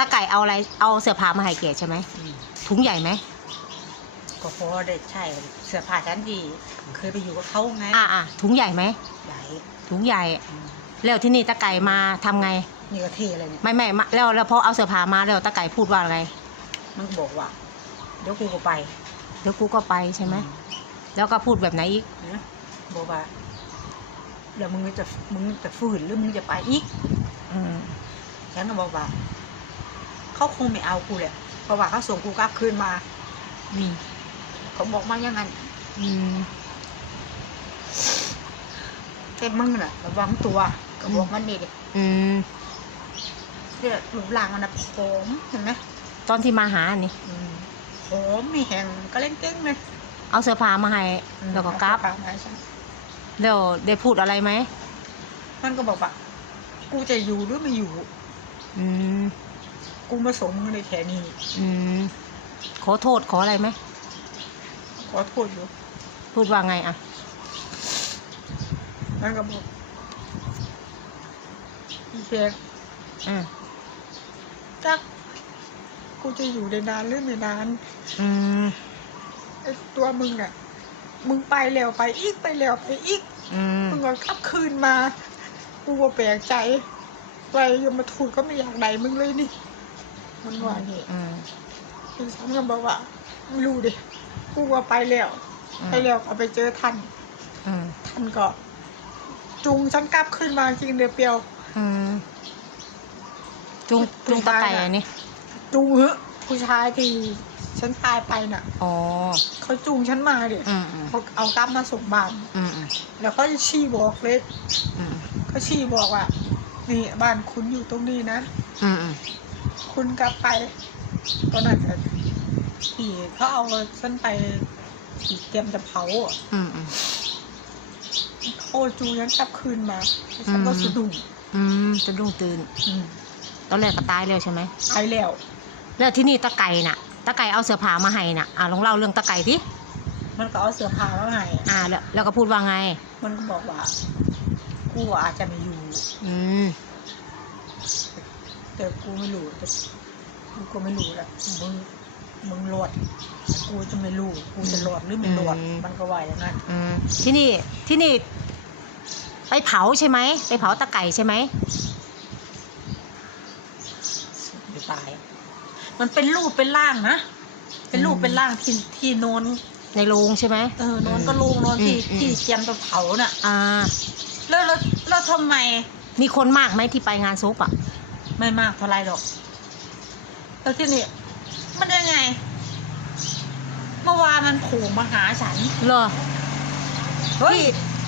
ตาไก่เอาอะไรเอาเสื้อผ้ามาให้แกใช่ไหมอืมถุงใหญ่ไหมก็พอได้ใช่เสื้อผ้าฉันดี เคยไปอยู่กับเขาไงอ่าอ่าถุงใหญ่ไหมใหญ่ถุงใหญ่ อืมแล้วที่นี่ตาไก่มาทำไง นี่ก็เท่เลยเนี่ยไม่ไม่มาแล้วแล้วพอเอาเสื้อผ้ามาแล้วตาไก่พูดว่าอะไรมันก็บอกว่าเดี๋ยวกูก็ไปเดี๋ยวกูก็ไปใช่ไหมแล้วก็พูดแบบไหนอีกนะบอกว่าเดี๋ยวมึงจะมึงจะฝืนหรือมึงจะไปอีก อืมฉันก็บอกว่า เขาคงไม่เอากูแหละเพราะว่าเขาส่งกูกลับคืนมาอืมเขาบอกมาอย่างนั้นอืมแต่มึงน่ะระวังตัวก็บอกมันนี่ดิอืมเนี่ยรูปร่างมันน่ะผอมเห็นไหมตอนที่มาหานี่ อืมผอมมีแห้งก็เล่นเก้งเลยเอาเสื้อผ้ามาให้แล้วก็กลับเอาเสื้อผ้ามาให้ฉันแล้วได้พูดอะไรไหมมันก็บอกว่ากูจะอยู่หรือไม่อยู่ อืม กูมาส่งมึงในแค่นี้อืมขอโทษขออะไรไหมขอโทษอยู่พูดว่าไงอะมันก็บอกพี่เพชรอืมจักกูจะอยู่ได้นานหรือไม่นานอืมไอ้ตัวมึงอะ มึงไปแล้วไปอีกไปแล้วไปอีกอืมมึงก็กลับคืนมา กูก็แปลกใจไปยมมาทูตก็ไม่อยากได้มึงเลยนี่ มันว่าอย่างงี้อืมคุณฉันก็บอกว่าไม่รู้ดิกูก็ไปแล้ว ไปแล้วก็ไปเจอท่านอืมท่านก็จูงฉันกลับขึ้นมาจริงเดียวเปียว อืมจุงจุงตะไก่อันนี้จูงเหอะผู้ชายที่ฉันตายไปน่ะอ๋อเขาจูงฉันมาเดี๋ยอืมอืมเขาเอากลับมาส่งบ้าน อืมอืมแล้วเขาจะชี้บอกเลยอืมเขาชี้บอกว่านี่บ้านคุณอยู่ตรงนี้นะ อืมอืม คุณกลับไปตอนนั้นน่ะที่เขาเอาฉันไปที่เตรียมจะเผาอะอืมอืมเขาจูงฉันกลับคืนมาฉันก็อืมสะดุ้งอืมจะดุ้งตื่นอืมตอนแรกก็ตายแล้วใช่ไหมไปแล้ว แล้วที่นี่ตะไก่น่ะ ตะไก่เอาเสื้อผ้ามาให้น่ะอ่าลองเล่าเรื่องตะไก่สิมันก็เอาเสื้อผ้ามาให้อ่า แล้วแล้วก็พูดว่าไง มันก็บอกว่า กูอาจจะไม่อยู่ อืม แต่กูไม่รู้แต่กูก็ไม่รู้แหละมึงมึงรอดกูจะไม่รู้กูจะรอดหรือไม่รอดอืม มันก็ว่าอย่างนั้นอืมที่นี่ที่นี่ ไปเผาใช่ไหมไปเผาตะไก่ใช่ไหมไม่ตาย มันเป็นรูปเป็นร่างนะเป็นรูปเป็นร่างที่ที่นอนในโรงใช่ไหม เออนอนก็ลงนอนที่อืม ที่เตรียมจะเผาน่ะ อ่า แล้วแล้วแล้วทำไมมีคนมากไหมที่ไปงานศพอะ ไม่มากเท่าไรหรอกแล้วที่นี่มันยังไง เมื่อวานมันโผล่มาหาฉัน เหรอเฮ้ย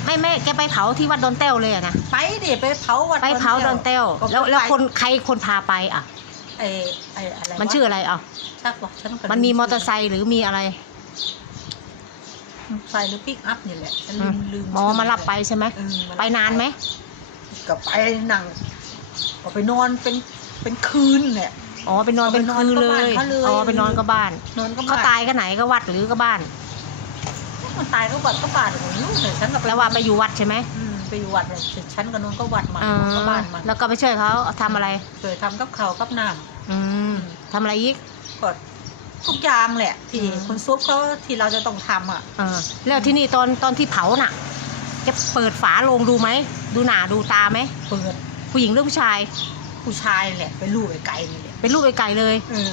ไม่ไม่แกไปเผาที่วัดดอนเต้วเลยอะนะ ไปดิไปเผาวัดไปเผาดอนเต้วก็แล้วแล้วไปคนใครคนพาไปอะ ไอ้ไอ้อะไรวะมันชื่ออะไรอะ ชักวะฉันก็มันมีมอเตอร์ไซค์หรือมีอะไรไซค์หรือปิกอัพนี่แหละฉันอืลืมมลืมหมอมารับไปใช่ไหม เออมรับไปนานไหม ก็ไปนั่ง ก็ไปนอนเป็นเป็นคืนเนี่ย อ๋อไปนอนเอาไปเป็นนอนคืนเลกับบ้านยเขาเลย อ๋อไปนอนกับบ้านนอนก็เขาตายก็ไหนก็วัดหรือก็บ้าน มันตายก็วัดก็บ้านของนู้นเลยฉันก็ไปแล้วว่าไปอยู่วัดใช่ไหมอืมไปอยู่วัดเลยฉันกับนนก็วัดมาอ่านอนก็บ้านมันแล้วก็ไปช่วยเขาทำอะไร เคยทำกับข้าวกับน้อืมทำอะไรอีกำก็ทุกอย่างแหละ ที่อืมคนซุปเขาที่เราจะต้องทำอะอ่าแล้วที่นี่ตอนตอนที่เผาน่ะ จะเปิดฝาโลงดูไหม ดูหนาดูตาไหม เปิด ผู้หญิงหรือผู้ชาย ผู้ชายแหละไปลูกไปไกลนี่แหละเป็นรูปไอ้ไก่เลย เออ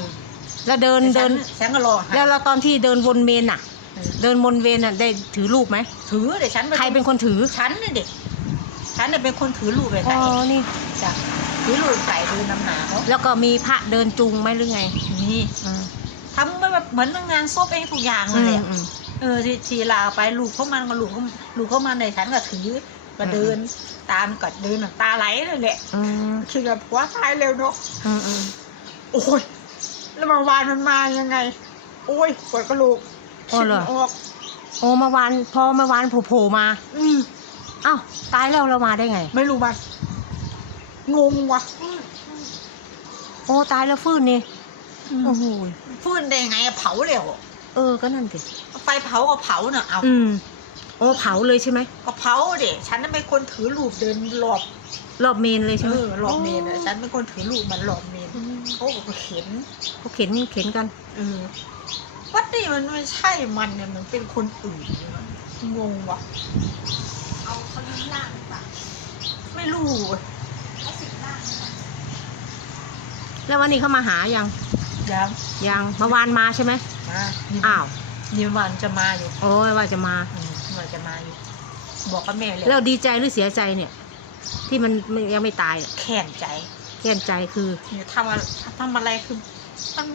แล้วเดินแต่เดิฉันฉันก็รอให้แล้วเราตอนที่เดินวนเมนน่ะ เออ เดินวนเวนน่ะได้ถือรูปไหมถือเดี๋ยวฉันใครเป็นคนถือฉันนี่เด็กฉันเนี่ยเป็นคนถือลูกไปอ๋ไก่อนี่จ้ะถือลูกไก่ดูน้ำหนาเขาแล้วก็มีพระเดินจูงไหมหรือไงนี่อืมทำแบบเหมือนงานซบเองทุกอย่างอืเลยมอะอืม เออที่ทีลาไปลูกเขามันก็ลูกเขาลูกเขามันในฉันก็ถือ ก็เดิน ตามก็เดินน้ำตาไหลเลยแหละอืมคิดว่าผัวตายเร็วเนาะอืมอืมโอ้ยแล้วเมาวานมันมายังไง โอ้ยปวดกระโหลกอ๋อเหรอคิดไม่ออกโอ้เมื่อวานพอเมื่อวานโผล่ๆมาอืมอ้าวตายแล้วเรามาได้ไง ไม่รู้มันงงว่ะโอ้ตายแล้วฟื้นนี่โอ้โหฟื้นได้ไงอะเผาเร็วเออก็นั่นสิไฟเผาก็เผาเนอะเอา อืม โอ้เผาเลยใช่ไหมก็เผาเด็ฉันน่ะเป็นคนถือลูกเดินหลอบรอบเมนเลยใช่เอไหมอหลอบเมนอะฉันเป็นคนถือลูกมันหลอบเมนอืมเขาก็เห็น เขาเข็นเข็นกัน เออว่านี่มันไม่ใช่มันเนี่ยมันเป็นคนอื่นเนี่ยมันงงว่ะ เอาเขาลิ้นล่างหรือเปล่าไม่รู้เว้ยเขาสิงล่างหรือเปล่าแล้ววันนี้เขามาหายังยังยังเมื่อวานมาใช่ไหมมานี่อ้าวนี่วันจะมาอยู่ โอ้ยว่าจะมา อืม วันจะมาอยู่บอกกับแม่เลยแล้วดีใจหรือเสียใจเนี่ย ที่มันมันยังไม่ตายอะแค้นใจแค้นใจคือเนี่ยทำอะไรทำอะไรคือมัน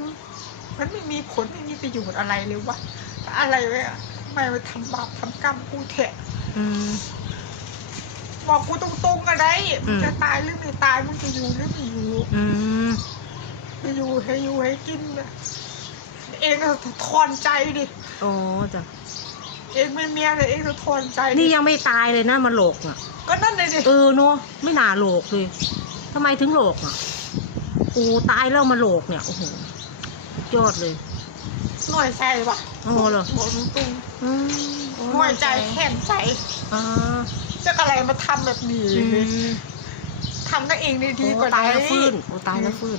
มันไม่มีผลไม่มีประโยชน์อะไรเลยวะอะไรไว้อะทำไมไปทำบาปทำกรรมกูแทะอืม บอกกูตรงๆอะไรอืมมึงจะตายหรือไม่ตายมึงจะอยู่หรือไม่อยู่อืมจะอยู่ให้อยู่ให้กินนะเองก็ทอนใจดิ โอ้จ้ะ เองไม่เมียเลยเองก็ทอนใจดินี่ยังไม่ตายเลยนะมาโหลกอะ ก็นั่นเลยดิเออเนาะไม่น่าโหลกเลยทำไมถึงโหลกอะโอ้ตายแล้วมาโหลกเนี่ยโอ้โหยอดเลย หน่อยใจปะโอ้เหรอ บอกตรงอืมๆหน่อยใจแค้นใจอ่าจะอะไรมาทำแบบนี้อืมทำกันเองดีๆโอ้กว่าตายแล้วนี้ฟื้นโอ้ตายแล้วฟื้น